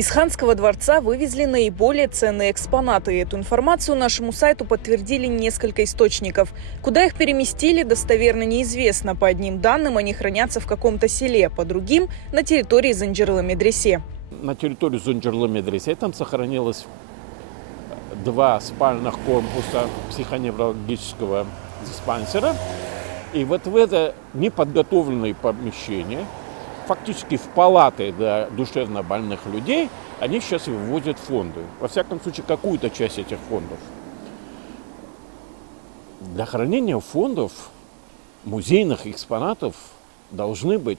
Из Ханского дворца вывезли наиболее ценные экспонаты. Эту информацию нашему сайту подтвердили несколько источников. Куда их переместили, достоверно неизвестно. По одним данным, они хранятся в каком-то селе, по другим – на территории Занджирлы-Медресе. На территории Занджирлы-Медресе там сохранилось 2 спальных корпуса психоневрологического диспансера. И вот в это неподготовленное помещение, фактически в палаты для душевно больных людей, они сейчас вывозят фонды. Во всяком случае, какую-то часть этих фондов. Для хранения фондов, музейных экспонатов должны быть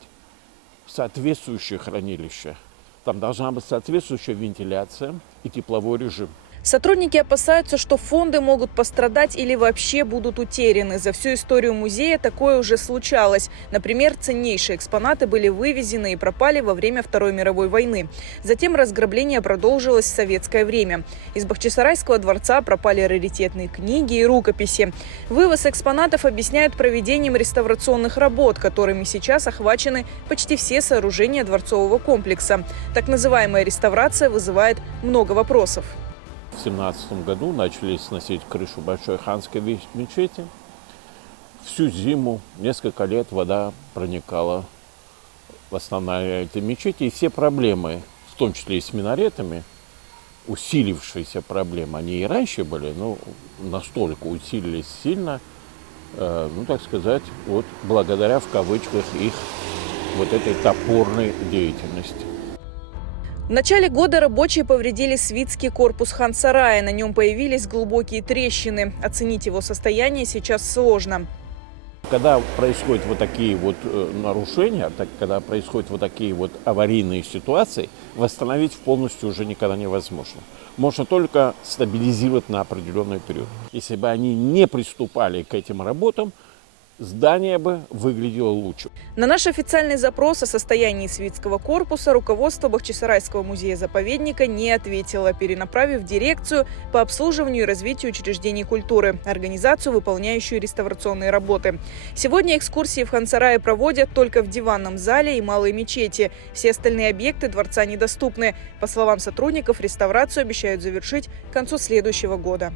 соответствующие хранилища. Там должна быть соответствующая вентиляция и тепловой режим. Сотрудники опасаются, что фонды могут пострадать или вообще будут утеряны. За всю историю музея такое уже случалось. Например, ценнейшие экспонаты были вывезены и пропали во время Второй мировой войны. Затем разграбление продолжилось в советское время. Из Бахчисарайского дворца пропали раритетные книги и рукописи. Вывоз экспонатов объясняют проведением реставрационных работ, которыми сейчас охвачены почти все сооружения дворцового комплекса. Так называемая реставрация вызывает много вопросов. В 2017 году начали сносить крышу Большой Ханской мечети. Всю зиму, несколько лет вода проникала в основание этой мечети. И все проблемы, в том числе и с минаретами, усилившиеся проблемы, они и раньше были, но настолько усилились сильно, так сказать, вот благодаря, в кавычках, их вот этой топорной деятельности. В начале года рабочие повредили свитский корпус Хан-сарая. На нем появились глубокие трещины. Оценить его состояние сейчас сложно. Когда происходят вот такие вот нарушения, когда происходят вот такие вот аварийные ситуации, восстановить полностью уже никогда невозможно. Можно только стабилизировать на определенный период. Если бы они не приступали к этим работам, здание бы выглядело лучше. На наш официальный запрос о состоянии свитского корпуса руководство Бахчисарайского музея-заповедника не ответило, перенаправив в дирекцию по обслуживанию и развитию учреждений культуры, организацию, выполняющую реставрационные работы. Сегодня экскурсии в Хан-сарае проводят только в диванном зале и малой мечети. Все остальные объекты дворца недоступны. По словам сотрудников, реставрацию обещают завершить к концу следующего года.